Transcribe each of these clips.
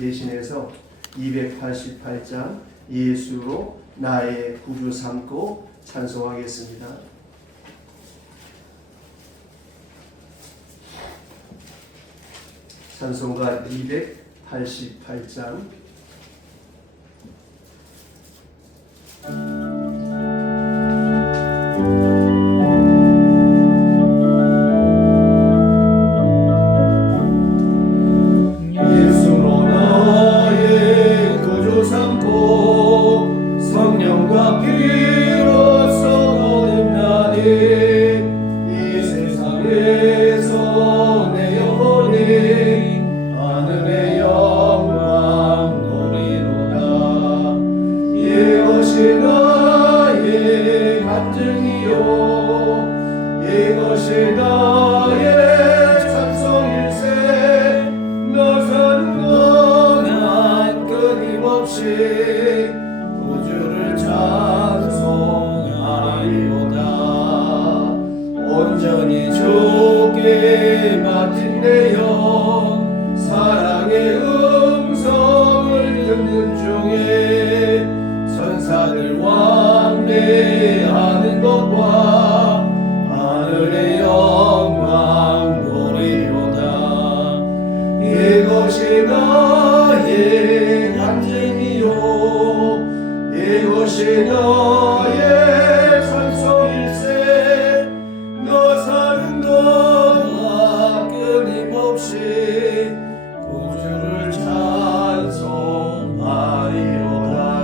대신해서 288장 예수로 나의 구주 삼고 찬송하겠습니다. 찬송가 288장 이것이 나의 찬송일세. 너 사는 동안 끊임없이 구주를 찬송하리로다. 온전히 주께 맡은 내 영 사랑의 음성을 듣는 중에 천사들 왕래하는 것과 하늘의 영광 보리로다. 이것이 나의 간증이요 이것이 나의 찬송일세. 너 사는 동안 끊임없이 구주를 찬송하리로다.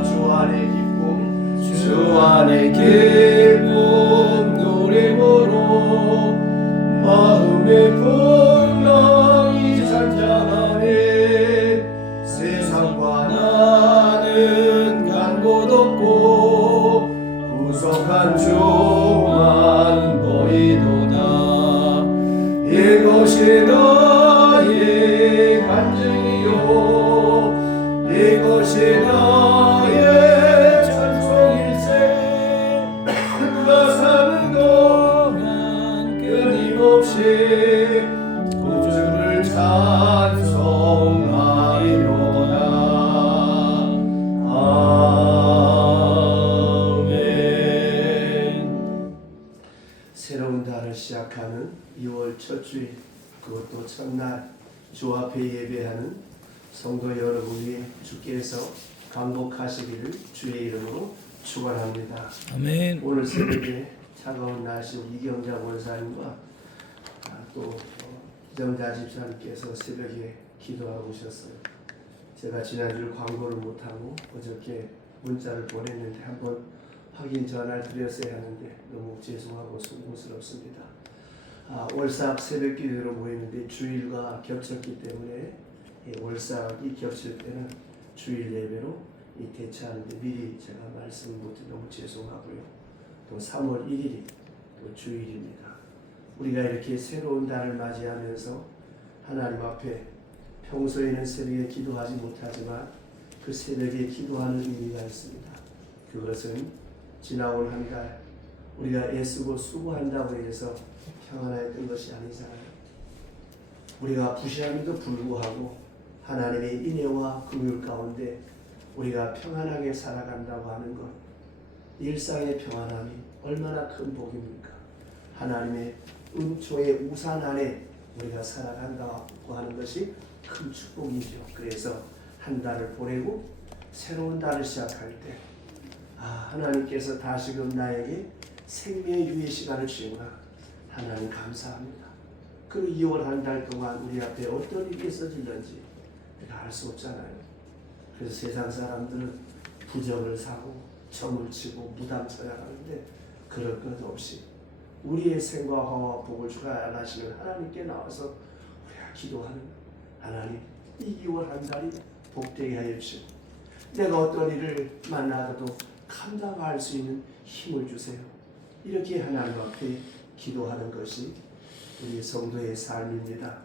주 안의 기쁨 주 안의 기쁨 노래모로 마음의 풍랑이 잔잔하네. 세상과 나는 간 곳 없고 구속한 주만 보이도다. 이것이 나의 간증이요 이것이 나의 찬송일세. 나 사는 동안 끊임없이 구주를 찬송하리로다. 아멘. 새로운 달을 시작하는 2월 첫 주일, 그것도 첫날 주 앞에 예배하는 성도 여러분이 주께서 강복하시기를 주의 이름으로 축원합니다. 아멘. 오늘 새벽에 차가운 날씨 이경자 권사님과 또 기정자 집사님께서 새벽에 기도하고 오셨어요. 제가 지난주 광고를 못하고 어저께 문자를 보냈는데 한번 확인 전화를 드렸어야 하는데 너무 죄송하고 송구스럽습니다. 월삭 새벽 기도로 모였는데 주일과 겹쳤기 때문에 월삭이 겹칠 때는 주일 예배로 대체하는데 미리 제가 말씀 못해 너무 죄송하고요. 또 3월 1일이 또 주일입니다. 우리가 이렇게 새로운 달을 맞이하면서 하나님 앞에 평소에는 새벽에 기도하지 못하지만 그 새벽에 기도하는 의미가 있습니다. 그것은 지나온 한 달 우리가 애쓰고 수고한다고 해서 평안했던 것이 아니잖아요. 우리가 부실함에도 불구하고 하나님의 인애와 긍휼 가운데 우리가 평안하게 살아간다고 하는 것, 일상의 평안함이 얼마나 큰 복입니까? 하나님의 은총의 우산 안에 우리가 살아간다고 하는 것이 큰 축복이죠. 그래서 한 달을 보내고 새로운 달을 시작할 때 하나님께서 다시금 나에게 생명의 유예 시간을 주시구나. 하나님 감사합니다. 그 2월 한 달 동안 우리 앞에 어떤 일이 있어질는지 우리가 알 수 없잖아요. 그래서 세상 사람들은 부적을 사고 점을 치고 무당 쳐야 하는데 그럴 것 없이 우리의 생과와 복을 주관하시는 하나님께 나와서 우리가 기도하는 하나님, 이 2월 한 달이 복되게 하여 주시고 내가 어떤 일을 만나도 감당할 수 있는 힘을 주세요. 이렇게 하나님 앞에 기도하는 것이 우리 성도의 삶입니다.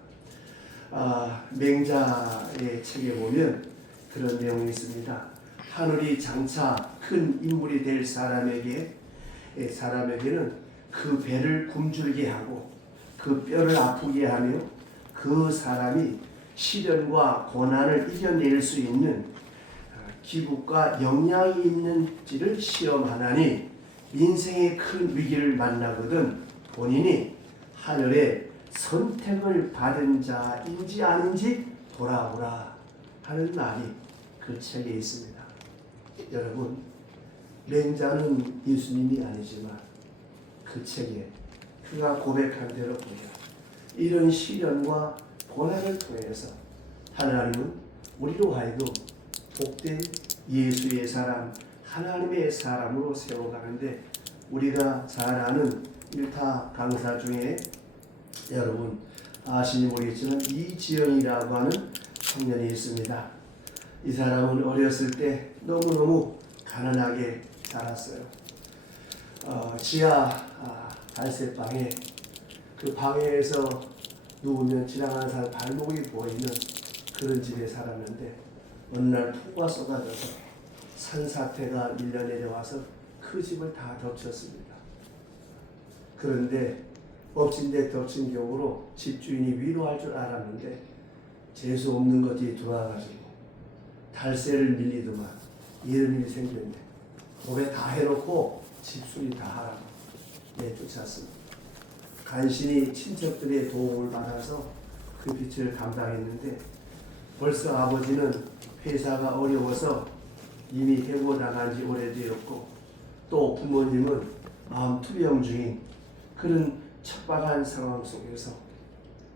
맹자의 책에 보면 그런 내용이 있습니다. 하늘이 장차 큰 인물이 될 사람에게는 그 배를 굶주리게 하고 그 뼈를 아프게 하며 그 사람이 시련과 고난을 이겨낼 수 있는 기국과 역량이 있는지를 시험하나니 인생의 큰 위기를 만나거든 본인이 하늘에 선택을 받은 자인지 아닌지 돌아오라 하는 말이 그 책에 있습니다. 여러분, 맹자는 예수님이 아니지만 그 책에 그가 고백한 대로 보면 이런 시련과 고난을 통해서 하나님은 우리로 하여금 복된 예수의 사람, 하나님의 사람으로 세워가는데, 우리가 잘 아는 일타 강사 중에 여러분 아시는지 모르겠지만 이지영이라고 하는 청년이 있습니다. 이 사람은 어렸을 때 너무너무 가난하게 자랐어요. 지하 달새방에, 그 방에서 누우면 지나가는 사람 발목이 보이는 그런 집에 살았는데, 어느 날 폭우가 쏟아져서 산사태가 밀려 내려와서 그 집을 다 덮쳤습니다. 그런데 엎친 데 덮친 격으로 집주인이 위로할 줄 알았는데 재수 없는 것들이 들어와가지고 달새를 밀리더만 이런 일이 생겼네. 몸에 다 해놓고 집수리 다 하라고 내쫓았습니다. 간신히 친척들의 도움을 받아서 그 빚을 감당했는데, 벌써 아버지는 회사가 어려워서 이미 해고당한 지 오래되었고, 또 부모님은 마음 투병 중인 그런 척박한 상황 속에서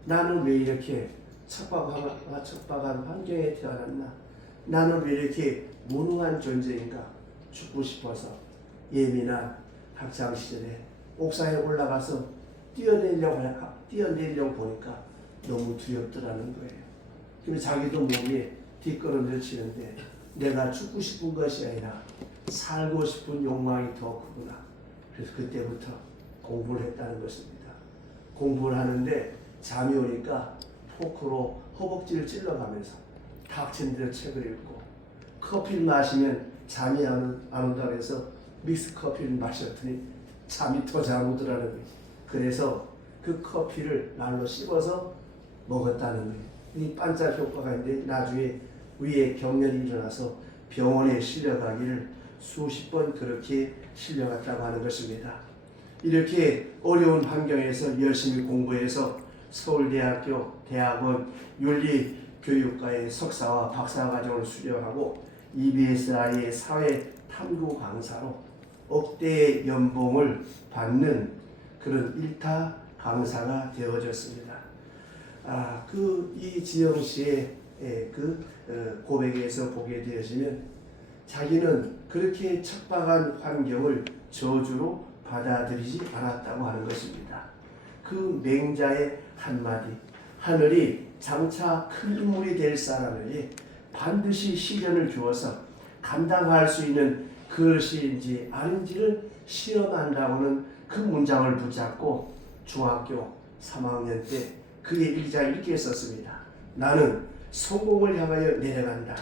나는 왜 이렇게 척박한 환경에 태어났나, 나는 왜 이렇게 무능한 존재인가, 죽고 싶어서 예민한 학창시절에 옥상에 올라가서 뛰어내려고 보니까 너무 두렵더라는 거예요. 그래서 자기도 모르게 뒷걸음질 치는데, 내가 죽고 싶은 것이 아니라 살고 싶은 욕망이 더 크구나. 그래서 그때부터 공부를 했다는 것입니다. 공부를 하는데 잠이 오니까 포크로 허벅지를 찔러가면서 닥친 대로 책을 읽고, 커피를 마시면 잠이 안 온다고 해서 믹스 커피를 마셨더니 잠이 더 잘 오더라는 거예요. 그래서 그 커피를 날로 씹어서 먹었다는 거예요. 이 반짝 효과가 있는데 나중에 위에 경련이 일어나서 병원에 실려가기를 수십 번 그렇게 실려갔다고 하는 것입니다. 이렇게 어려운 환경에서 열심히 공부해서 서울대학교 대학원 윤리교육과의 석사와 박사과정을 수료하고 EBSI의 사회탐구 강사로 억대의 연봉을 받는 그런 일타 강사가 되어졌습니다. 이지영 씨의 고백에서 보게 되어지면 자기는 그렇게 척박한 환경을 저주로 받아들이지 않았다고 하는 것입니다. 그 맹자의 한마디, 하늘이 장차 큰 인물이 될 사람에게 반드시 시련을 주어서 감당할 수 있는 그것인지 아닌지를 시험한다고는 그 문장을 붙잡고 중학교 3학년 때 그의 일기장에 이렇게 썼습니다. 나는 성공을 향하여 내려간다.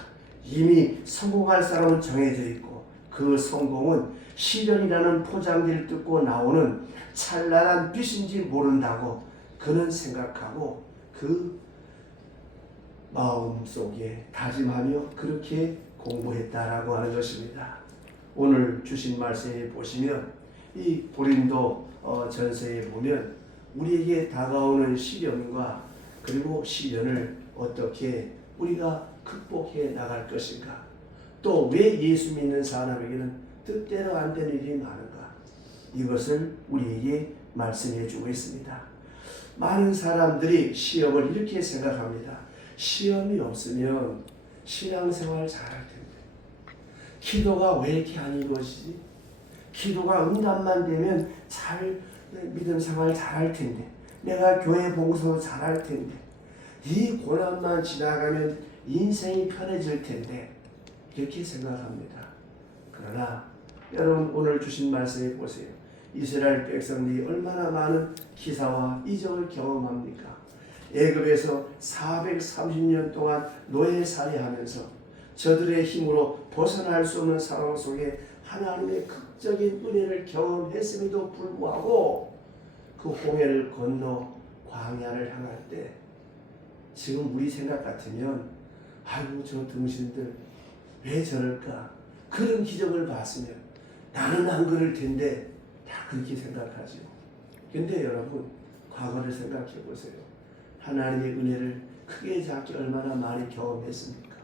이미 성공할 사람은 정해져 있고 그 성공은 시련이라는 포장지를 뜯고 나오는 찬란한 빛인지 모른다고 그는 생각하고 그 마음속에 다짐하며 그렇게 공부했다라고 하는 것입니다. 오늘 주신 말씀에 보시면 이 고린도 전서에 보면 우리에게 다가오는 시련과 그리고 시련을 어떻게 우리가 극복해 나갈 것인가, 또 왜 예수 믿는 사람에게는 뜻대로 안 되는 일이 많은가, 이것을 우리에게 말씀해 주고 있습니다. 많은 사람들이 시험을 이렇게 생각합니다. 시험이 없으면 신앙생활 잘할 텐데, 기도가 왜 이렇게 안 이루어지지? 기도가 응답만 되면 믿음 생활 잘할 텐데, 내가 교회 봉사도 잘할 텐데, 이 고난만 지나가면 인생이 편해질 텐데, 이렇게 생각합니다. 그러나 여러분 오늘 주신 말씀에 보세요. 이스라엘 백성들이 얼마나 많은 기사와 이적을 경험합니까? 애굽에서 430년 동안 노예살이하면서 저들의 힘으로 벗어날 수 없는 상황 속에 하나님의 극적인 은혜를 경험했음에도 불구하고 그 홍해를 건너 광야를 향할 때 지금 우리 생각 같으면 아이고 저 등신들 왜 저럴까? 그런 기적을 봤으면 나는 안 그럴 텐데 다 그렇게 생각하죠. 근데 여러분 과거를 생각해 보세요. 하나님의 은혜를 크게 작게 얼마나 많이 경험했습니까?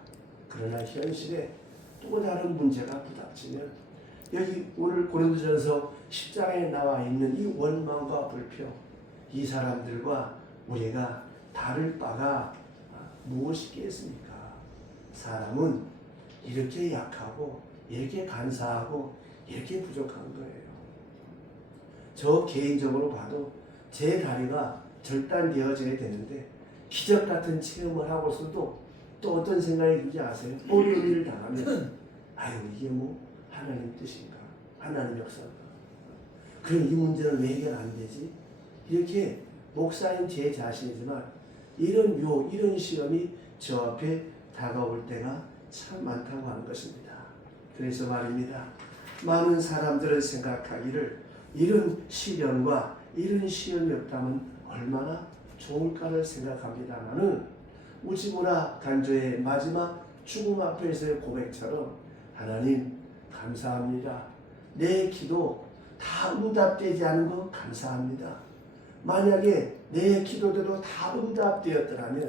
그러나 현실에 또 다른 문제가 부닥치면 여기 오늘 고린도전서 10장에 나와 있는 이 원망과 불평, 이 사람들과 우리가 다를 바가 무엇이겠습니까? 사람은 이렇게 약하고 이렇게 간사하고 이렇게 부족한 거예요. 저 개인적으로 봐도 제 다리가 절단되어져야 되는데 기적 같은 체험을 하고서도 또 어떤 생각이 들지 아세요? 어려운 일을 당하면 아유 이게 뭐 하나님 뜻인가? 하나님 역사인가? 그럼 이 문제는 왜 해결 안 되지? 이렇게 목사인 제 자신이지만 이런 시험이 저 앞에 다가올 때가 참 많다고 하는 것입니다. 그래서 말입니다. 많은 사람들은 생각하기를 이런 시련과 이런 시험이 없다면 얼마나 좋을까를 생각합니다마는 우지무라 간조의 마지막 죽음 앞에서의 고백처럼 하나님 감사합니다. 내 기도 다 응답되지 않은 거 감사합니다. 만약에 내 기도대로 다 응답되었더라면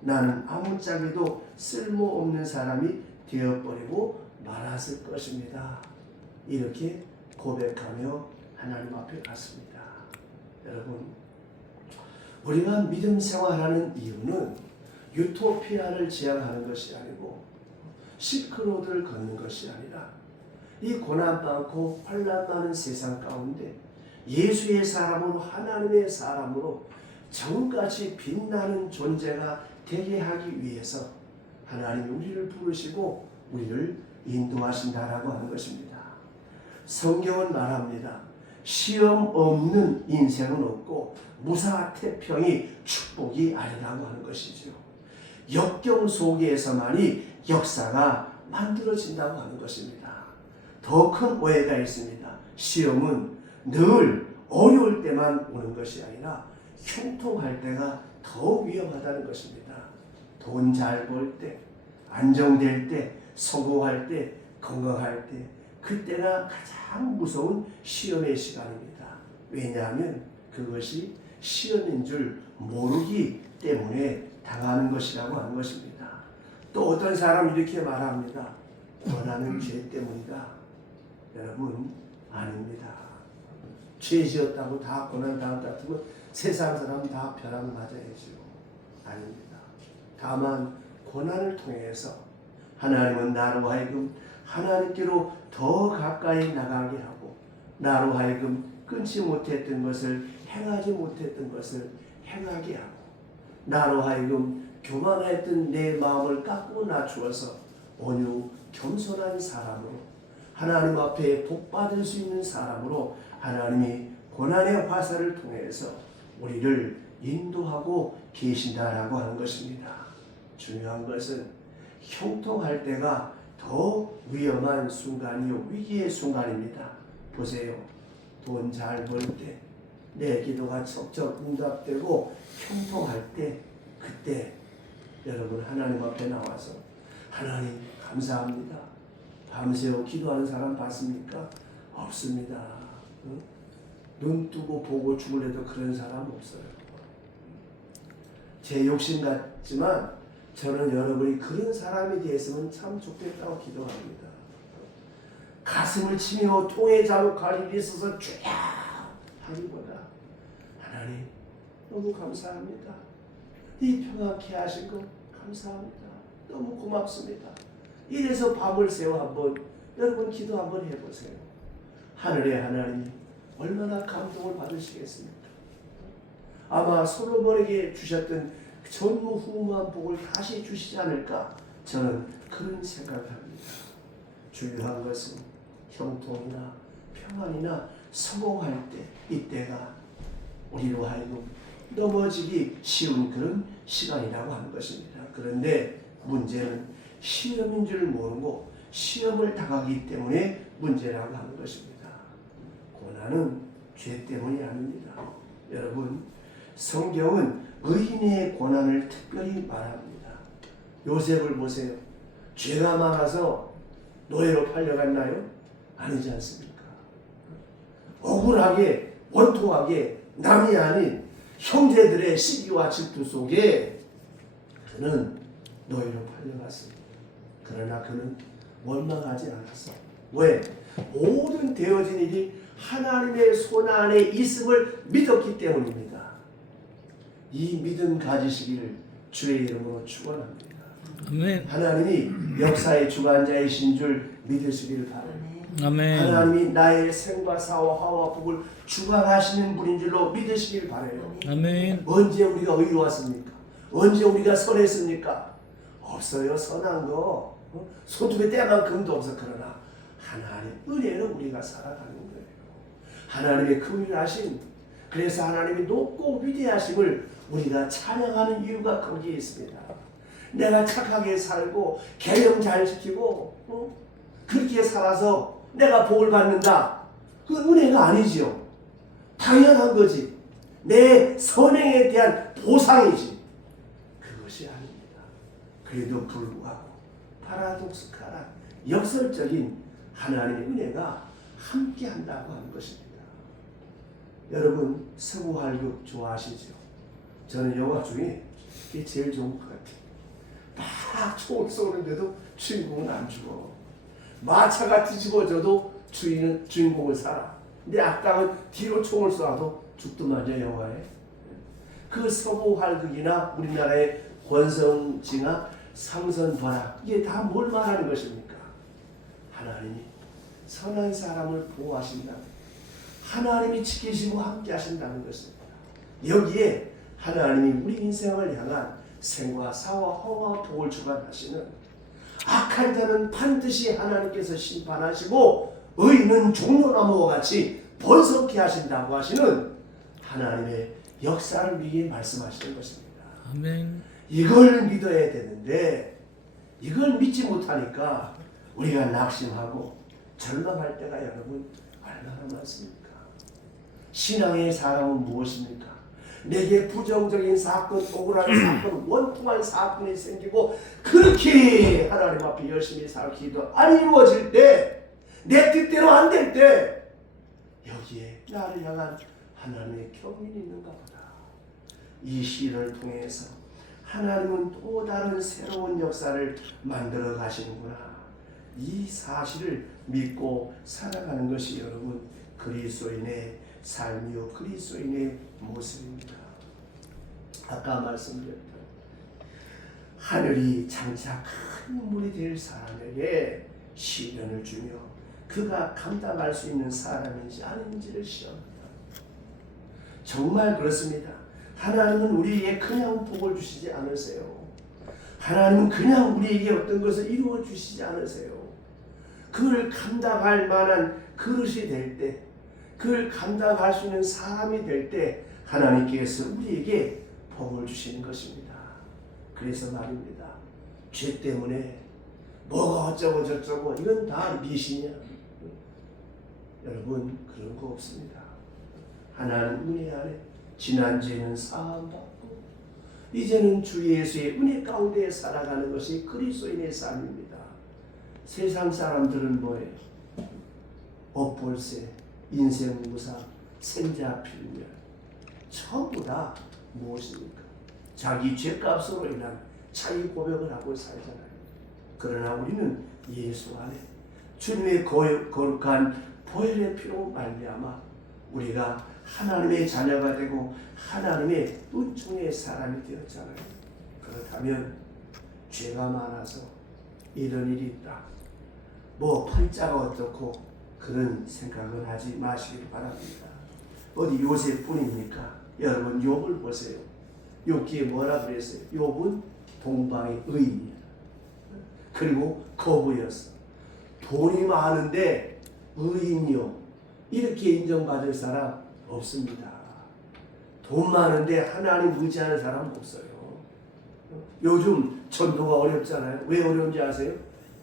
나는 아무짝에도 쓸모없는 사람이 되어버리고 말았을 것입니다. 이렇게 고백하며 하나님 앞에 갔습니다. 여러분, 우리가 믿음 생활하는 이유는 유토피아를 지향하는 것이 아니고 실크로드를 걷는 것이 아니라 이 고난 많고 환난 많은 세상 가운데 예수의 사람으로 하나님의 사람으로 정같이 빛나는 존재가 되게 하기 위해서 하나님이 우리를 부르시고 우리를 인도하신다라고 하는 것입니다. 성경은 말합니다. 시험 없는 인생은 없고 무사태평이 축복이 아니라고 하는 것이죠. 역경 속에서만이 역사가 만들어진다고 하는 것입니다. 더 큰 오해가 있습니다. 시험은 늘 어려울 때만 오는 것이 아니라 형통할 때가 더 위험하다는 것입니다. 돈 잘 벌 때, 안정될 때, 성공할 때, 건강할 때 그때가 가장 무서운 시험의 시간입니다. 왜냐하면 그것이 시험인 줄 모르기 때문에 당하는 것이라고 하는 것입니다. 또 어떤 사람이 이렇게 말합니다. 고난은 죄 때문이다. 여러분 아닙니다. 죄 지었다고 다 고난 당했다 같으면 세상 사람 다 벼락 맞아야죠. 아닙니다. 다만 고난을 통해서 하나님은 나로 하여금 하나님께로 더 가까이 나가게 하고 나로 하여금 끊지 못했던 것을 행하지 못했던 것을 행하게 하고 나로 하여금 교만했던 내 마음을 깎고 낮추어서 온유 겸손한 사람으로 하나님 앞에 복받을 수 있는 사람으로 하나님이 고난의 화살을 통해서 우리를 인도하고 계신다라고 하는 것입니다. 중요한 것은 형통할 때가 더 위험한 순간이요 위기의 순간입니다. 보세요. 돈 잘 벌 때, 내 기도가 척척 응답되고 형통할 때, 그때 여러분 하나님 앞에 나와서 하나님 감사합니다. 밤새워 기도하는 사람 봤습니까? 없습니다. 눈 뜨고 보고 죽을래도 그런 사람 없어요. 제 욕심 같지만 저는 여러분이 그런 사람이 되었으면 참 좋겠다고 기도합니다. 가슴을 치며 통에 자욱할 일이 있어서 주야 하기보다 하나님 너무 감사합니다. 이 평안케 하신 것 감사합니다. 너무 고맙습니다. 이래서 밤을 새워 한번 여러분 기도 한번 해보세요. 하늘의 하나님 얼마나 감동을 받으시겠습니까? 아마 솔로몬에게 주셨던 전무후무한 복을 다시 주시지 않을까 저는 그런 생각을 합니다. 중요한 것은 형통이나 평안이나 성공할 때 이때가 우리로 하여금 넘어지기 쉬운 그런 시간이라고 하는 것입니다. 그런데 문제는 시험인 줄 모르고 시험을 당하기 때문에 문제라고 하는 것입니다. 고난은 죄 때문이 아닙니다. 여러분 성경은 의인의 고난을 특별히 말합니다. 요셉을 보세요. 죄가 많아서 노예로 팔려갔나요? 아니지 않습니까? 억울하게 원통하게 남이 아닌 형제들의 시기와 질투 속에 그는 노예로 팔려갔습니다. 그러나 그는 원망하지 않았어. 왜? 모든 되어진 일이 하나님의 손 안에 있음을 믿었기 때문입니다. 이 믿음 가지시기를 주의 이름으로 축원합니다. 아멘. 하나님이 역사의 주관자이신 줄 믿으시기를 바랍니다. 아멘. 하나님이 나의 생과 사와 화와 복을 주관하시는 분인 줄로 믿으시길 바라요. 아멘. 언제 우리가 의로웠습니까? 언제 우리가 선했습니까? 없어요. 선한 거 손톱에 때만큼도 없어. 그러나 하나님 은혜로 우리가 살아가는 거예요. 하나님의 긍휼하심, 그래서 하나님이 높고 위대하심을 우리가 찬양하는 이유가 거기에 있습니다. 내가 착하게 살고 계명 잘 지키고 그렇게 살아서 내가 복을 받는다. 그건 은혜가 아니지요. 당연한 거지. 내 선행에 대한 보상이지. 그것이 아닙니다. 그래도 불구하고 파라독스칼한 역설적인 하나님의 은혜가 함께한다고 하는 것입니다. 여러분 서부활극 좋아하시죠? 저는 영화 중에 이게 제일 좋은 것 같아요. 막 총을 쏘는데도 주인공은 안 죽어. 마차가 뒤집어져도 주인공은 살아. 근데 악당은 뒤로 총을 쏴도 죽더만요. 영화에. 그 서부활극이나 우리나라의 권성징악, 상선번악 이게 다 뭘 말하는 것입니까? 하나님이 선한 사람을 보호하신다. 하나님이 지키시고 함께 하신다는 것입니다. 여기에 하나님이 우리 인생을 향한 생과 사와 허와 복을 주관하시는 악한 자는 반드시 하나님께서 심판하시고 의인은 종려나무와 같이 번성케 하신다고 하시는 하나님의 역사를 위해 말씀하시는 것입니다. 아멘. 이걸 믿어야 되는데 이걸 믿지 못하니까 우리가 낙심하고 절망할 때가 여러분 얼마나 많습니까? 신앙의 사람은 무엇입니까? 내게 부정적인 사건, 억울한 사건, 원통한 사건이 생기고 그렇게 하나님 앞에 열심히 살기도 안 이루어질 때, 내 뜻대로 안 될 때 여기에 나를 향한 하나님의 경륜이 있는가 보다. 이 시를 통해서 하나님은 또 다른 새로운 역사를 만들어 가시는구나. 이 사실을 믿고 살아가는 것이 여러분 그리스도인의 삶이요 그리스도인의 모습입니다. 아까 말씀드렸던 하늘이 장차 큰 인물이 될 사람에게 시련을 주며 그가 감당할 수 있는 사람인지 아닌지를 시험합니다. 정말 그렇습니다. 하나님은 우리에게 그냥 복을 주시지 않으세요. 하나님은 그냥 우리에게 어떤 것을 이루어 주시지 않으세요. 그걸 감당할 만한 그릇이 될 때, 그걸 감당할 수 있는 사람이 될 때 하나님께서 우리에게 복을 주시는 것입니다. 그래서 말입니다. 죄 때문에 뭐가 어쩌고 저쩌고 이건 다 미신이야. 여러분 그런 거 없습니다. 하나님 은혜 안에 지난주에는 사함받고 이제는 주 예수의 은혜 가운데 살아가는 것이 그리스도인의 삶입니다. 세상 사람들은 뭐예요? 업볼세, 인생무사, 생자필멸 전부 다 무엇입니까? 자기 죄값으로 인한 자기 고백을 하고 살잖아요. 그러나 우리는 예수 안에 주님의 거룩한 보혈의 피로 말미암아 우리가 하나님의 자녀가 되고 하나님의 은총의 사람이 되었잖아요. 그렇다면 죄가 많아서 이런 일이 있다. 뭐 팔자가 어떻고 그런 생각은 하지 마시길 바랍니다. 어디 요셉뿐입니까? 여러분 욥을 보세요. 욥기에 뭐라 그랬어요? 욥은 동방의 의인이야. 그리고 거부였어. 돈이 많은데 의인이요. 이렇게 인정받을 사람 없습니다. 돈 많은데 하나님 의지하는 사람 없어요. 요즘 전도가 어렵잖아요. 왜 어려운지 아세요?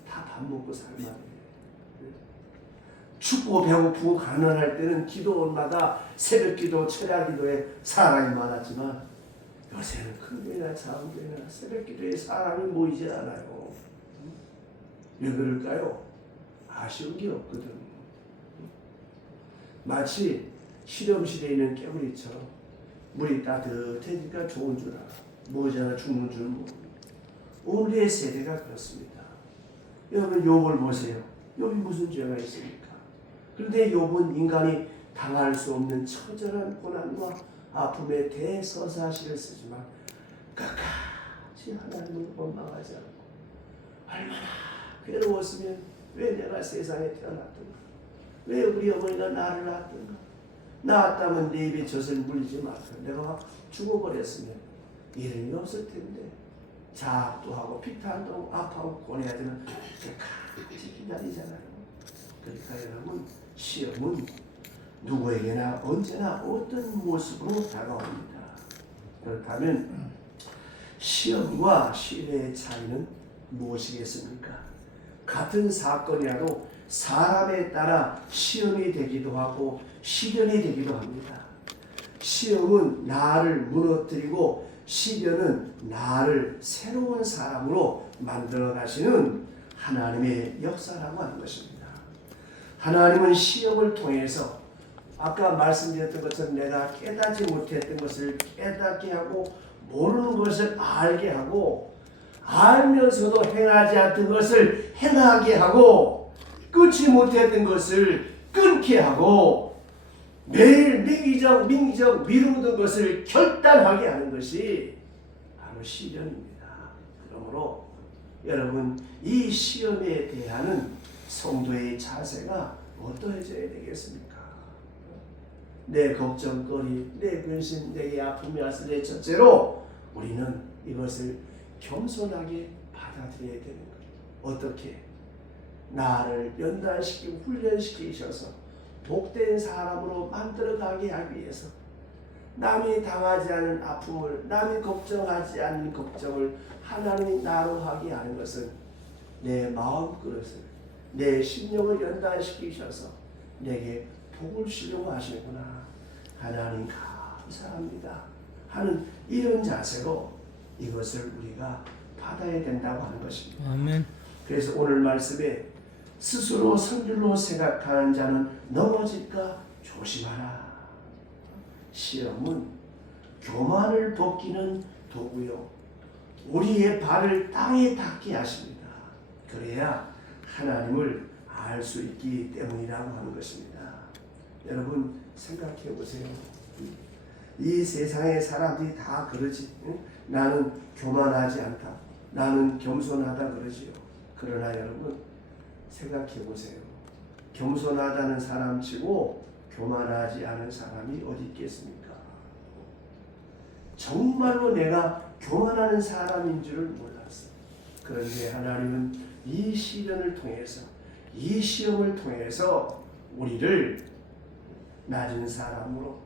다 밥 먹고 살만 해요. 춥고 배고프고 가난할 때는 기도원마다 새벽기도, 철야기도에 사람이 많았지만 요새는 큰교회나 작은교회나 새벽기도에 사람이 모이지 않아요. 왜 그럴까요? 아쉬운 게 없거든. 마치 실험실에 있는 깨구리처럼 물이 따뜻해지니까 좋은 줄 알아. 모자라 죽는 줄 모릅니다. 오늘의 세대가 그렇습니다. 여러분 욥을 보세요. 욥이 무슨 죄가 있습니까? 그런데 욥은 인간이 당할 수 없는 처절한 고난과 아픔의 대서사시를 쓰지만 끝까지 하나님을 원망하지 않고 얼마나 괴로웠으면 왜 내가 세상에 태어났던가? 왜 우리 어머니가 나를 낳았던가? 낳았다면 내 입에 젖을 물리지 마서 내가 죽어버렸으면 이름이 없을 텐데 자학도 하고 피탄도 아파하고 고뇌해야 되는 끝까지 기다리잖아요. 그러니까 여러분 시험은 누구에게나 언제나 어떤 모습으로 다가옵니다. 그렇다면 시험과 신뢰의 차이는 무엇이겠습니까? 같은 사건이라도 사람에 따라 시험이 되기도 하고 시련이 되기도 합니다. 시험은 나를 무너뜨리고 시련은 나를 새로운 사람으로 만들어 가시는 하나님의 역사라고 하는 것입니다. 하나님은 시험을 통해서 아까 말씀드렸던 것처럼 내가 깨닫지 못했던 것을 깨닫게 하고 모르는 것을 알게 하고 알면서도 행하지 않던 것을 행하게 하고 끊지 못했던 것을 끊게 하고 매일 민기적 미루던 것을 결단하게 하는 것이 바로 시련입니다. 그러므로 여러분 이 시험에 대한 성도의 자세가 어떠해져야 되겠습니까? 내 걱정거리, 내 근심, 내게 아픔이 왔을 때 첫째로 우리는 이것을 겸손하게 받아들여야 되는 거예요. 어떻게? 나를 연단시키고 훈련시키셔서 복된 사람으로 만들어가게 하기 위해서 남이 당하지 않은 아픔을, 남이 걱정하지 않는 걱정을 하나님이 나로 하게 하는 것은 내 마음그릇을, 내 심령을 연단시키셔서 내게 복을 주려고 하시는구나. 하나님 감사합니다 하는 이런 자세로 이것을 우리가 받아야 된다고 하는 것입니다. 아멘. 그래서 오늘 말씀에 스스로 선줄로 생각하는 자는 넘어질까 조심하라. 시험은 교만을 벗기는 도구요 우리의 발을 땅에 닿게 하십니다. 그래야 하나님을 알 수 있기 때문이라고 하는 것입니다. 여러분 생각해 보세요. 이 세상의 사람들이 다 그러지. 나는 교만하지 않다. 나는 겸손하다 그러지요. 그러나 여러분 생각해 보세요. 겸손하다는 사람 치고 교만하지 않은 사람이 어디 있겠습니까? 정말로 내가 교만하는 사람인 줄을 몰랐어요. 그런데 하나님은 이 시련을 통해서, 이 시험을 통해서 우리를 낮은 사람으로,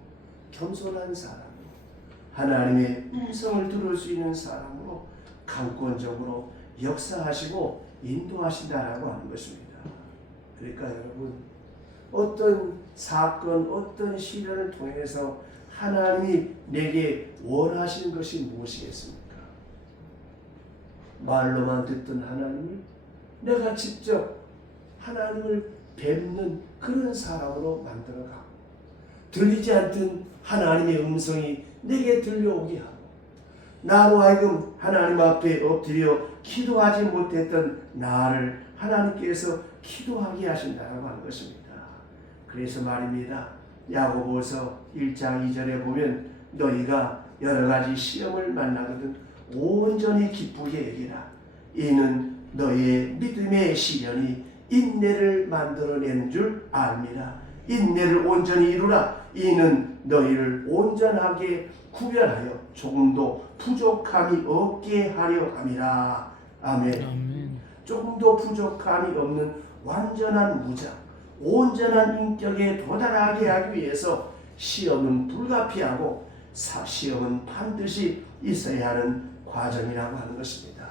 겸손한 사람으로, 하나님의 음성을 들을 수 있는 사람으로 강권적으로 역사하시고 인도하신다라고 하는 것입니다. 그러니까 여러분 어떤 사건, 어떤 시련을 통해서 하나님이 내게 원하시는 것이 무엇이겠습니까? 말로만 듣던 하나님을 내가 직접 하나님을 뵙는 그런 사람으로 만들어가고 들리지 않던 하나님의 음성이 내게 들려오게 하고 나로 하여금 하나님 앞에 엎드려 기도하지 못했던 나를 하나님께서 기도하게 하신다고 하는 것입니다. 그래서 말입니다. 야고보서 1장 2절에 보면 너희가 여러 가지 시험을 만나거든 온전히 기쁘게 여기라. 이는 너희의 믿음의 시련이 인내를 만들어낸 줄 압니다. 인내를 온전히 이루라. 이는 너희를 온전하게 구별하여 조금도 부족함이 없게 하려 함이라. 아멘. 아멘. 조금도 부족함이 없는 완전한 무장, 온전한 인격에 도달하게 하기 위해서 시험은 불가피하고 시험은 반드시 있어야 하는 과정이라고 하는 것입니다.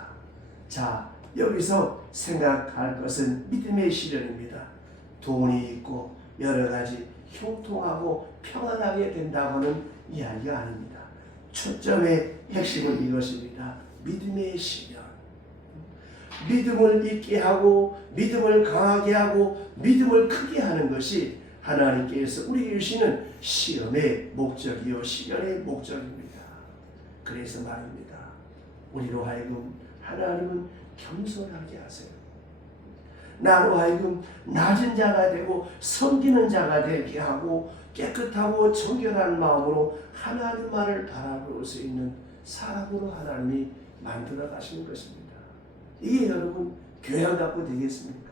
자, 여기서 생각할 것은 믿음의 시련입니다. 돈이 있고 여러 가지 형통하고 평안하게 된다고는 이야기가 아닙니다. 초점의 핵심은 이것입니다. 믿음의 시련. 믿음을 있게 하고 믿음을 강하게 하고 믿음을 크게 하는 것이 하나님께서 우리에게 주시는 시험의 목적이요 시련의 목적입니다. 그래서 말입니다. 우리로 하여금 하나님은 겸손하게 하세요. 나로 하여금 낮은 자가 되고 섬기는 자가 되게 하고 깨끗하고 정결한 마음으로 하나님만을 바라볼 수 있는 사람으로 하나님이 만들어 가시는 것입니다. 이게 여러분 교양 갖고 되겠습니까?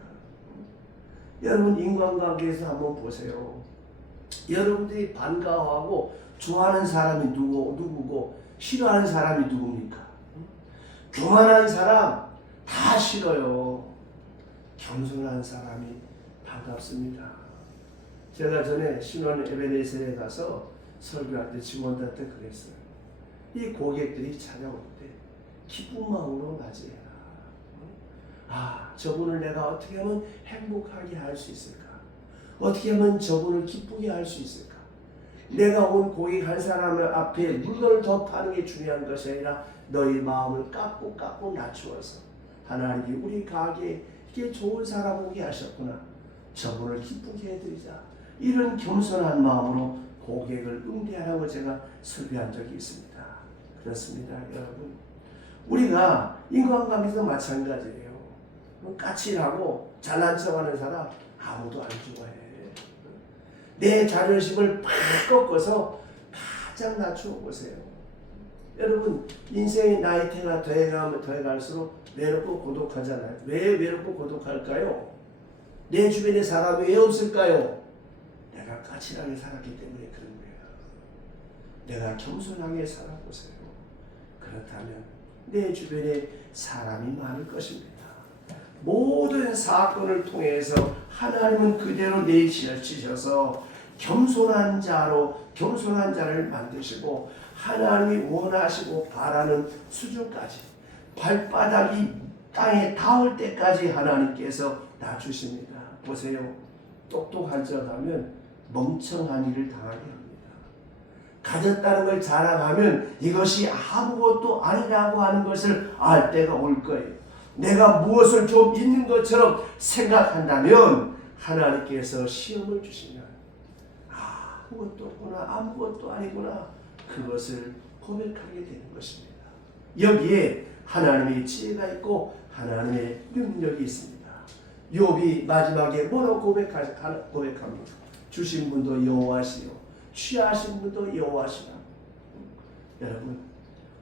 여러분 인간관계에서 한번 보세요. 여러분들이 반가워하고 좋아하는 사람이 누구고 싫어하는 사람이 누굽니까? 교만한 사람 다 싫어요. 겸손한 사람이 반갑습니다. 제가 전에 신원 에베네셀에 가서 설교할 때 직원들한테 그랬어요. 이 고객들이 찾아올 때 기쁜 마음으로 맞이해라. 저분을 내가 어떻게 하면 행복하게 할 수 있을까? 어떻게 하면 저분을 기쁘게 할 수 있을까? 내가 온 고객 한 사람 앞에 물건을 더 파는 게 중요한 것이 아니라 너희 마음을 깎고 낮추어서 하나님이 우리 가게에 이게 좋은 사람 오게 하셨구나. 저분을 기쁘게 해드리자. 이런 겸손한 마음으로 고객을 응대하라고 제가 설교한 적이 있습니다. 그렇습니다, 여러분. 우리가 인간관계에서 마찬가지예요. 까칠하고 잘난 척하는 사람 아무도 안 좋아해. 내 자존심을 팍 꺾어서 가장 낮추어 보세요. 여러분 인생의 나이테가 더해가면 더해갈수록 외롭고 고독하잖아요. 왜 외롭고 고독할까요? 내 주변에 사람이 왜 없을까요? 내가 까칠하게 살았기 때문에 그런 거예요. 내가 겸손하게 살아보세요. 그렇다면 내 주변에 사람이 많을 것입니다. 모든 사건을 통해서 하나님은 그대로 내치셔서 겸손한 자를 만드시고 하나님이 원하시고 바라는 수준까지 발바닥이 땅에 닿을 때까지 하나님께서 놔주십니다. 보세요. 똑똑한 척 하면 멍청한 일을 당하게 합니다. 가졌다는 걸 자랑하면 이것이 아무것도 아니라고 하는 것을 알 때가 올 거예요. 내가 무엇을 좀 있는 것처럼 생각한다면 하나님께서 시험을 주시면 아무것도 없구나, 아무것도 아니구나, 그것을 고백하게 되는 것입니다. 여기에 하나님의 지혜가 있고 하나님의 능력이 있습니다. 욥이 마지막에 뭐로 고백합니까? 주신 분도 여호와시요 취하신 분도 여호와시라. 여러분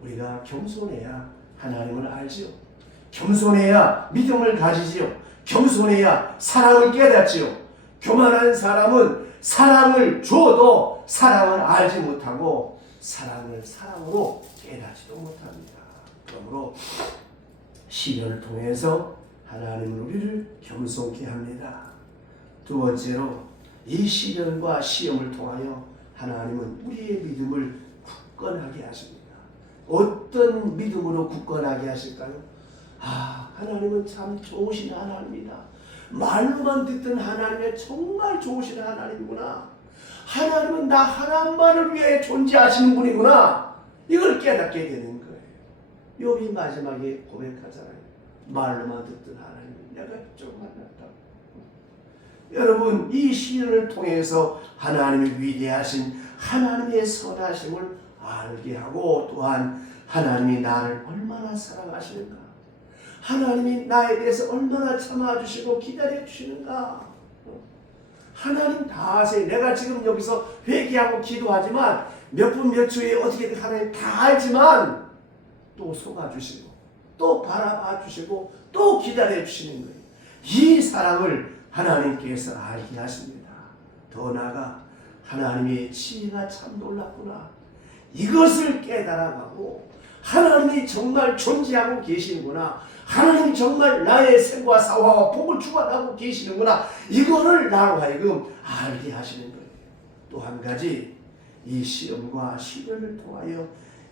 우리가 겸손해야 하나님을 알지요. 겸손해야 믿음을 가지지요. 겸손해야 사랑을 깨닫지요. 교만한 사람은 사랑을 줘도 사랑을 알지 못하고 사랑을 사랑으로 깨닫지도 못합니다. 그러므로 시련을 통해서 하나님은 우리를 겸손케 합니다. 두 번째로 이 시련과 시험을 통하여 하나님은 우리의 믿음을 굳건하게 하십니다. 어떤 믿음으로 굳건하게 하실까요? 하나님은 참 좋으신 하나님이다. 말로만 듣던 하나님의 정말 좋으신 하나님이구나. 하나님은 나 하나만을 위해 존재하시는 분이구나. 이걸 깨닫게 되는 거예요. 욥이 마지막에 고백하잖아요. 말로만 듣던 하나님, 내가 조금 만났다. 여러분 이 시련을 통해서 하나님의 위대하신 하나님의 선하심을 알게 하고 또한 하나님이 나를 얼마나 사랑하시는가, 하나님이 나에 대해서 얼마나 참아주시고 기다려주시는가. 하나님 다 아세요. 내가 지금 여기서 회개하고 기도하지만 몇 분 몇 초에 어떻게 하나님 다 알지만 또 속아주시고 또 바라봐주시고 또 기다려주시는 거예요. 이 사랑을 하나님께서 알게 하십니다. 더 나아가 하나님의 지혜가 참 놀랍구나, 이것을 깨달아가고 하나님이 정말 존재하고 계시는구나, 하나님이 정말 나의 생과 사화와 복을 주관하고 계시는구나, 이거를 나로 하여금 알게 하시는 거예요. 또 한 가지, 이 시험과 시련을 통하여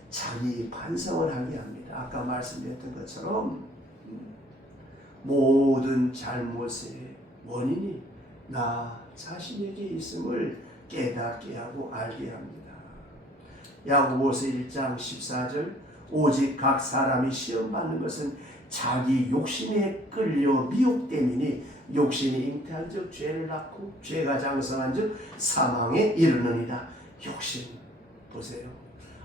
자기 반성을 하게 합니다. 아까 말씀드렸던 것처럼 모든 잘못의 원인이 나 자신에게 있음을 깨닫게 하고 알게 합니다. 야고보서 1장 14절 오직 각 사람이 시험받는 것은 자기 욕심에 끌려 미혹됨이니 욕심이 잉태한 즉 죄를 낳고 죄가 장성한 즉 사망에 이르느니라. 욕심 보세요.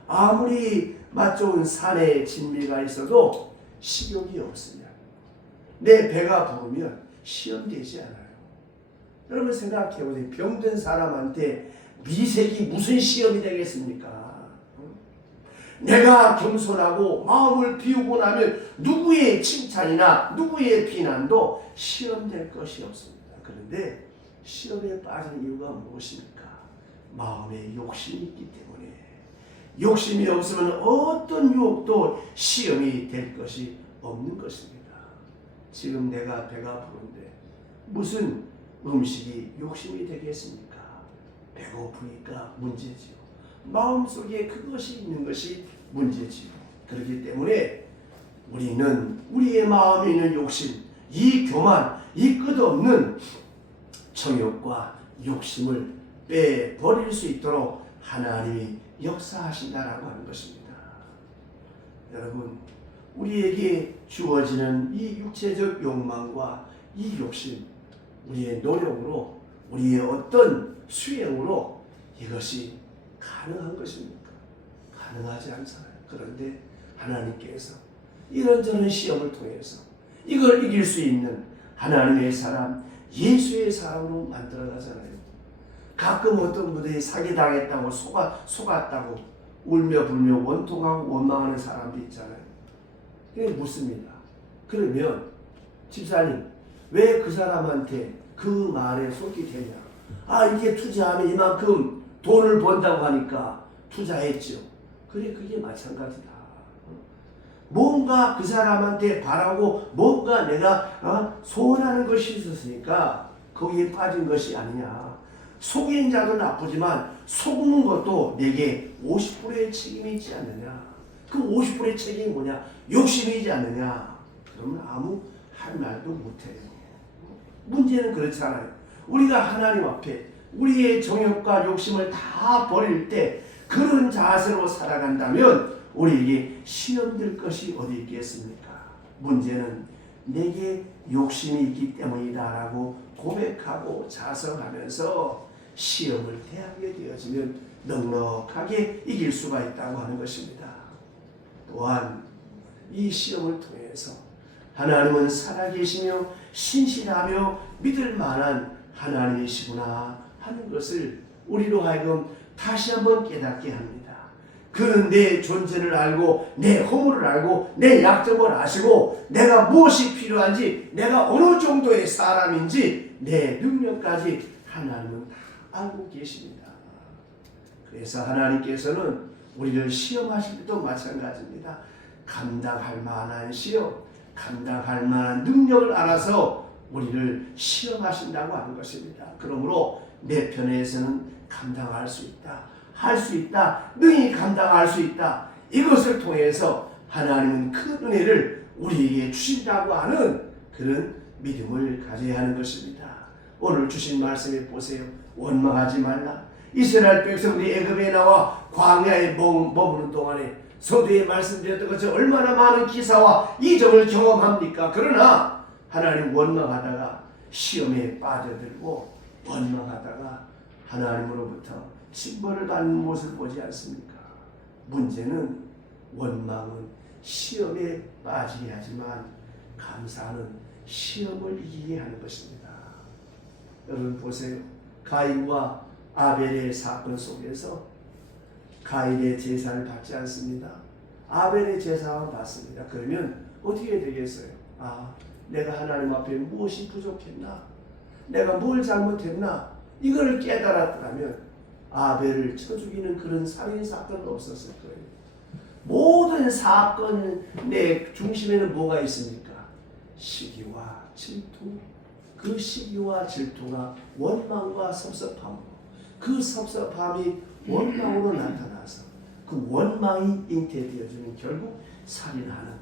아무리 맛 좋은 산에 진미가 있어도 식욕이 없으면 내 배가 부르면 시험되지 않아요. 여러분 생각해보세요. 병든 사람한테 미색이 무슨 시험이 되겠습니까? 내가 겸손하고 마음을 비우고 나면 누구의 칭찬이나 누구의 비난도 시험될 것이 없습니다. 그런데 시험에 빠진 이유가 무엇입니까? 마음에 욕심이 있기 때문에. 욕심이 없으면 어떤 유혹도 시험이 될 것이 없는 것입니다. 지금 내가 배가 부른데 무슨 음식이 욕심이 되겠습니까? 배고프니까 문제지요. 마음속에 그것이 있는 것이 문제지요. 그렇기 때문에 우리는 우리의 마음에 있는 욕심, 이 교만, 이 끝없는 정욕과 욕심을 빼버릴 수 있도록 하나님이 역사하신다라고 하는 것입니다. 여러분, 우리에게 주어지는 이 육체적 욕망과 이 욕심, 우리의 노력으로, 우리의 어떤 수행으로 이것이 가능한 것입니까? 가능하지 않잖아요. 그런데 하나님께서 이런저런 시험을 통해서 이걸 이길 수 있는 하나님의 사람, 예수의 사람으로 만들어가잖아요. 가끔 어떤 분들이 사기당했다고 속았다고 울며 불며 원통하고 원망하는 사람도 있잖아요. 그게 묻습니다. 그러면 집사님 왜 그 사람한테 그 말에 속이 되냐? 아, 이게 투자하면 이만큼 돈을 번다고 하니까 투자했죠. 그래, 그게 마찬가지다. 뭔가 그 사람한테 바라고 뭔가 내가 소원하는 것이 있었으니까 거기에 빠진 것이 아니냐. 속인 자도 나쁘지만 속는 것도 내게 50%의 책임이 있지 않느냐. 그 50%의 책임이 뭐냐? 욕심이지 않느냐. 그러면 아무 할 말도 못해요. 문제는 그렇잖아요. 우리가 하나님 앞에 우리의 정욕과 욕심을 다 버릴 때 그런 자세로 살아간다면 우리에게 시험될 것이 어디 있겠습니까? 문제는 내게 욕심이 있기 때문이다라고 고백하고 자성하면서 시험을 대하게 되어지면 넉넉하게 이길 수가 있다고 하는 것입니다. 또한 이 시험을 통해서 하나님은 살아계시며 신실하며 믿을 만한 하나님이시구나 하는 것을 우리로 하여금 다시 한번 깨닫게 합니다. 그는 내 존재를 알고 내 허물을 알고 내 약점을 아시고 내가 무엇이 필요한지 내가 어느 정도의 사람인지 내 능력까지 하나님은 다 알고 계십니다. 그래서 하나님께서는 우리를 시험하실 때도 마찬가지입니다. 감당할 만한 시험, 감당할 만한 능력을 알아서 우리를 시험하신다고 하는 것입니다. 그러므로 내 편에서는 감당할 수 있다, 할 수 있다, 능히 감당할 수 있다. 이것을 통해서 하나님은 큰 은혜를 우리에게 주신다고 하는 그런 믿음을 가져야 하는 것입니다. 오늘 주신 말씀에 보세요. 원망하지 말라. 이스라엘 백성들이 애굽에 나와 광야에 머무는 동안에 서두에 말씀드렸던 것처럼 얼마나 많은 기사와 이적을 경험합니까? 그러나 하나님 원망하다가 시험에 빠져들고 원망하다가 하나님으로부터 징벌을 받는 모습을 보지 않습니까? 문제는 원망은 시험에 빠지게 하지만 감사는 시험을 이기게 하는 것입니다. 여러분 보세요. 가인과 아벨의 사건 속에서 가인의 제사를 받지 않습니다. 아벨의 제사만 받습니다. 그러면 어떻게 되겠어요? 아, 내가 하나님 앞에 무엇이 부족했나? 내가 뭘 잘못했나? 이걸 깨달았다면 아벨을 쳐 죽이는 그런 살인 사건은 없었을 거예요. 모든 사건의 중심에는 뭐가 있습니까? 시기와 질투. 그 시기와 질투가 원망과 섭섭함으로, 그 섭섭함이 원망으로 나타나서 그 원망이 잉태되어지는 결국 살인하는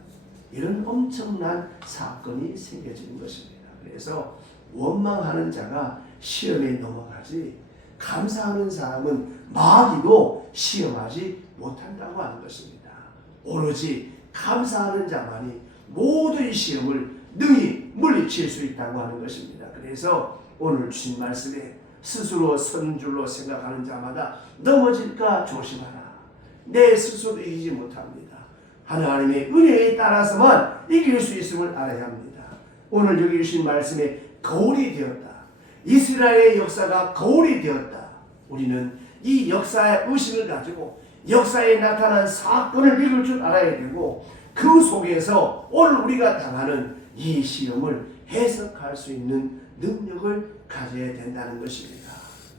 이런 엄청난 사건이 생겨지는 것입니다. 그래서 원망하는 자가 시험에 넘어가지 감사하는 사람은 마귀도 시험하지 못한다고 하는 것입니다. 오로지 감사하는 자만이 모든 시험을 능히 물리칠 수 있다고 하는 것입니다. 그래서 오늘 주신 말씀에 스스로 선 줄로 생각하는 자마다 넘어질까 조심하라. 내 스스로 이기지 못합니다. 하나님의 은혜에 따라서만 이길 수 있음을 알아야 합니다. 오늘 여기 주신 말씀에 거울이 되었다. 이스라엘의 역사가 거울이 되었다. 우리는 이 역사의 의식을 가지고 역사에 나타난 사건을 읽을 줄 알아야 되고 그 속에서 오늘 우리가 당하는 이 시험을 해석할 수 있는 능력을 가져야 된다는 것입니다.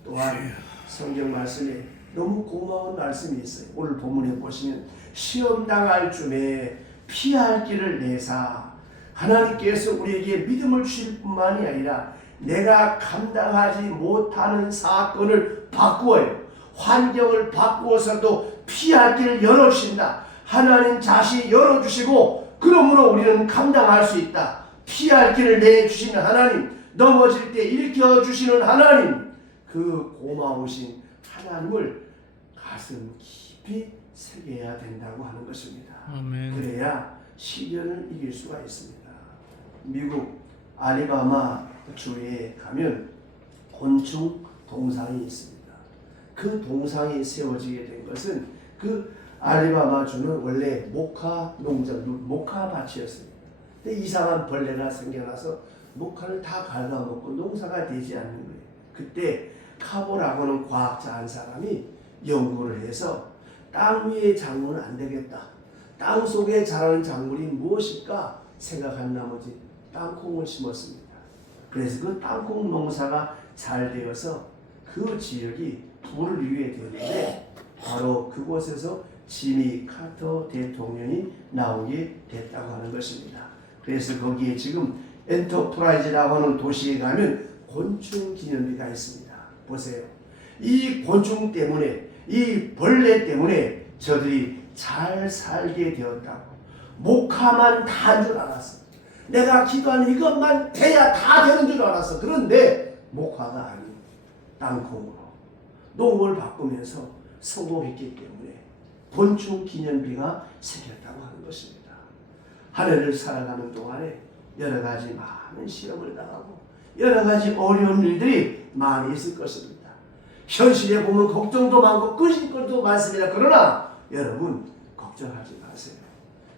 또한 성경 말씀에 너무 고마운 말씀이 있어요. 오늘 본문에 보시면 시험 당할 쯤에 피할 길을 내사 하나님께서 우리에게 믿음을 주실 뿐만이 아니라 내가 감당하지 못하는 사건을 바꾸어요. 환경을 바꾸어서도 피할 길을 열어주신다. 하나님 자신이 열어주시고 그러므로 우리는 감당할 수 있다. 피할 길을 내주시는 하나님, 넘어질 때 일으켜주시는 하나님, 그 고마우신 하나님을 가슴 깊이 새겨야 된다고 하는 것입니다. 아멘. 그래야 시련을 이길 수가 있습니다. 미국 알리바마 주에 가면 곤충 동상이 있습니다. 그 동상이 세워지게 된 것은 그 알리바마 주는 원래 모카 농장, 모카 밭이었습니다. 근데 이상한 벌레가 생겨나서 모카를 다 갉아먹고 농사가 되지 않는 거예요. 그때 카보라고는 과학자 한 사람이 연구를 해서 땅 위의 작물은 안 되겠다. 땅 속에 자라는 작물이 무엇일까 생각한 나머지 땅콩을 심었습니다. 그래서 그 땅콩 농사가 잘 되어서 그 지역이 부를 이루게 되는데 바로 그곳에서 지미 카터 대통령이 나오게 됐다고 하는 것입니다. 그래서 거기에 지금 엔터프라이즈라고 하는 도시에 가면 곤충 기념비가 있습니다. 보세요. 이 곤충 때문에 이 벌레 때문에 저들이 잘 살게 되었다고. 모카만 다 한 줄 알았어. 내가 기도하는 이것만 돼야 다 되는 줄 알았어. 그런데 모카가 아니고 땅콩으로 농을 바꾸면서 성공했기 때문에 곤충 기념비가 생겼다고 하는 것입니다. 하늘을 살아가는 동안에 여러 가지 많은 시험을 당하고 여러 가지 어려운 일들이 많이 있을 것입니다. 현실에 보면 걱정도 많고 끄신것도 많습니다. 그러나 여러분 걱정하지 마세요.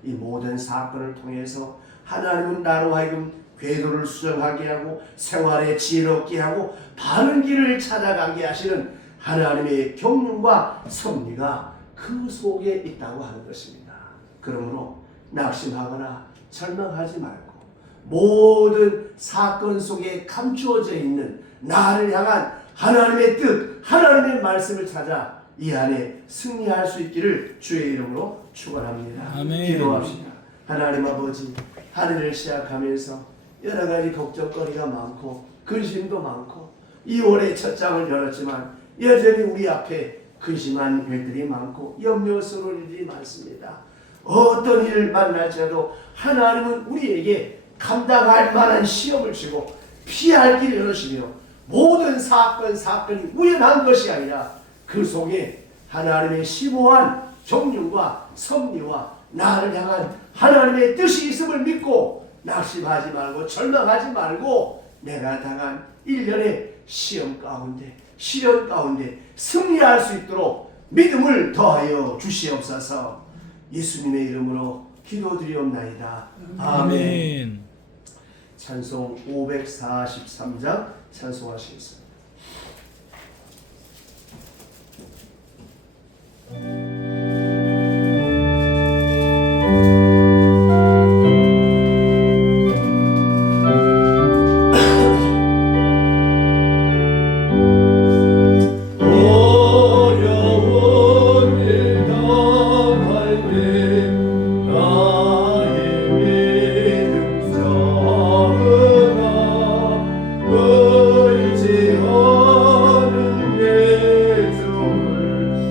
이 모든 사건을 통해서 하나님은 나로 하여금 궤도를 수정하게 하고 생활에 지혜롭게 하고 바른 길을 찾아가게 하시는 하나님의 경륜과 섭리가 그 속에 있다고 하는 것입니다. 그러므로 낙심하거나 절망하지 말고 모든 사건 속에 감추어져 있는 나를 향한 하나님의 뜻, 하나님의 말씀을 찾아 이 안에 승리할 수 있기를 주의 이름으로 축원합니다. 아멘. 기도합시다. 하나님 아버지, 한 해를 시작하면서 여러 가지 걱정거리가 많고 근심도 많고 2월에 첫 장을 열었지만 여전히 우리 앞에 근심한 일들이 많고 염려스러운 일들이 많습니다. 어떤 일을 만날지라도 하나님은 우리에게 감당할 만한 시험을 주고 피할 길을 열으시며 모든 사건이 우연한 것이 아니라 그 속에 하나님의 심오한 종륜과 섭리와 나를 향한 하나님의 뜻이 있음을 믿고 낙심하지 말고 절망하지 말고 내가 당한 일련의 시험 가운데 승리할 수 있도록 믿음을 더하여 주시옵소서. 예수님의 이름으로 기도드리옵나이다. 아멘. 찬송 543장 찬송하시겠습니다. 의지하는 내 주를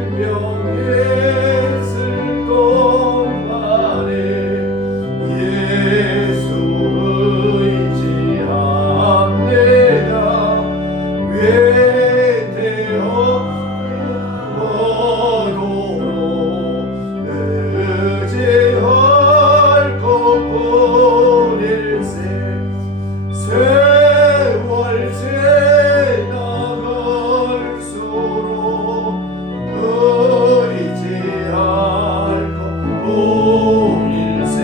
생명했을 동안에 예수 의지합니다. 외태어도록 의지할 것 뿐일세. 세월 지나갈수록 의지할 것 뿐일세.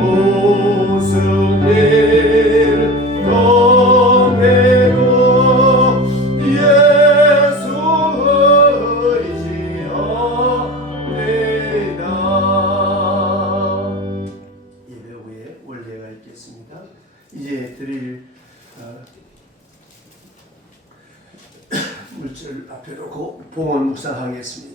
무슨 일 경계도 예수 의지합니다. 예배 후에 원례가 있겠습니다. 이제 드릴 물질 앞에 놓고 봉헌 묵상하겠습니다.